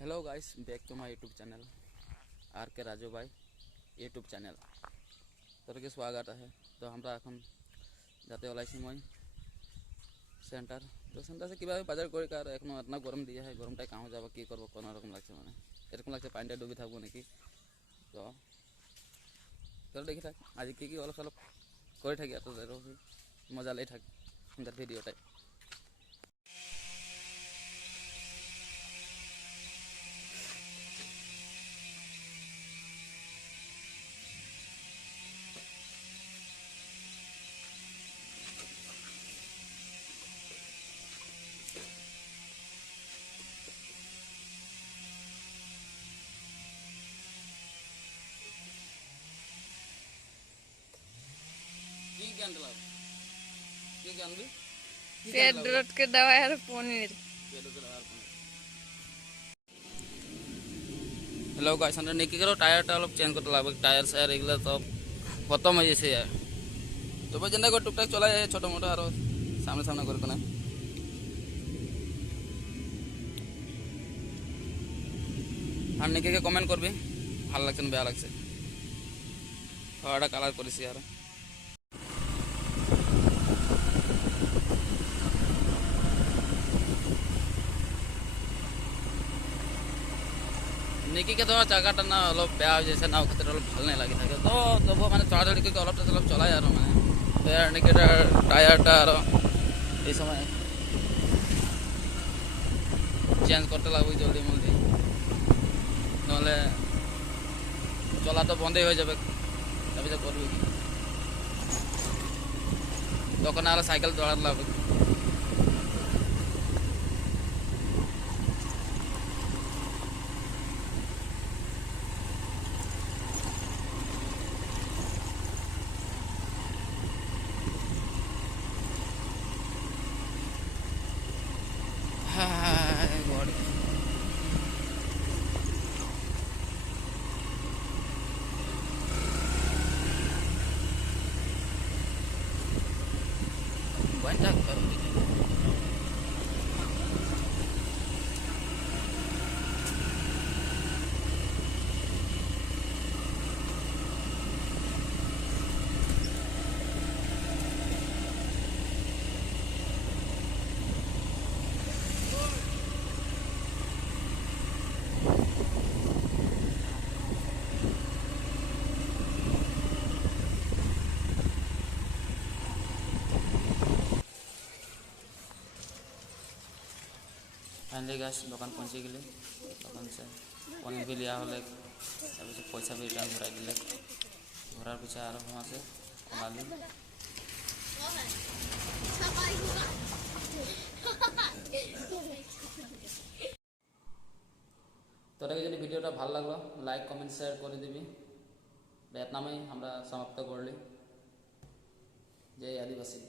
Hello guys, back to my YouTube channel R K Raju भाई YouTube channel তোদেরকে স্বাগত আছে। তো আমরা এখন যাতে ওলাইছি মই সেন্টার। তো সেন্টারে কীভাবে বাজার করি কার এখনও এত গরম দিয়ে হয়, গরমটায় কামো যাবো কী করবো কোনো রকম লাগছে, মানে এরকম লাগছে পানিটা ডুবে থাকবো নাকি। তো তোরা দেখে থাক আজ কী কী অলপ সলপ করে থাকি, এত মজা লেগে থাক সুন্দর ভিডিওটাই। কি জ্ঞান দিলাম, কি জ্ঞানবি পেট রোটকে দেওয়া আর পনির। হ্যালো গাইস, আমরা নিকি করো টায়ারটা অলপ চেঞ্জ করতে লাগবে, টায়ার সায়ার এগুলো তো খতম হয়ে গেছে। তবে যেটা করে টুকটাক চলা যায় ছোটো মোটো, আরও সামনে সামনে করে কোনো। আর নিকিকে কমেন্ট করবি ভালো লাগছে না বেয়া লাগছে, খাওয়াটা কালার করেছি। আর নিকিকে তো জায়গাটা না অলপ বেয়া হয়ে যাচ্ছে, নাও ক্ষেত্রে অলপ ভালো নাই লাগি থাকে। তো তবুও মানে চড়াচড়ি করে অলপটা অলপ চলাই আর মানে নিকিটার টায়ারটা আরও এই সময় চেঞ্জ করতে লাগবে জলদি মলদি, নাহলে চলা তো বন্ধই হয়ে যাবে। তবে তো করবি কি, তখন আরো সাইকেল দৌড়াতে লাগবে। Banyak kan. फाइनली गैस दোকান পৌঁছে গেলে, দোকান से पनीर भी लिया হলে, তারপর পয়সা भी রিটার্ন ঘুরাই দিলে। ঘোরার পিছিয়ে আরও আছে ওনালি। তোদেরকে যদি ভিডিওটা ভালো লাগলো লাইক কমেন্ট শেয়ার করে দিবি। এর নামেই আমরা সমাপ্ত করলি। জয় আদিবাসী।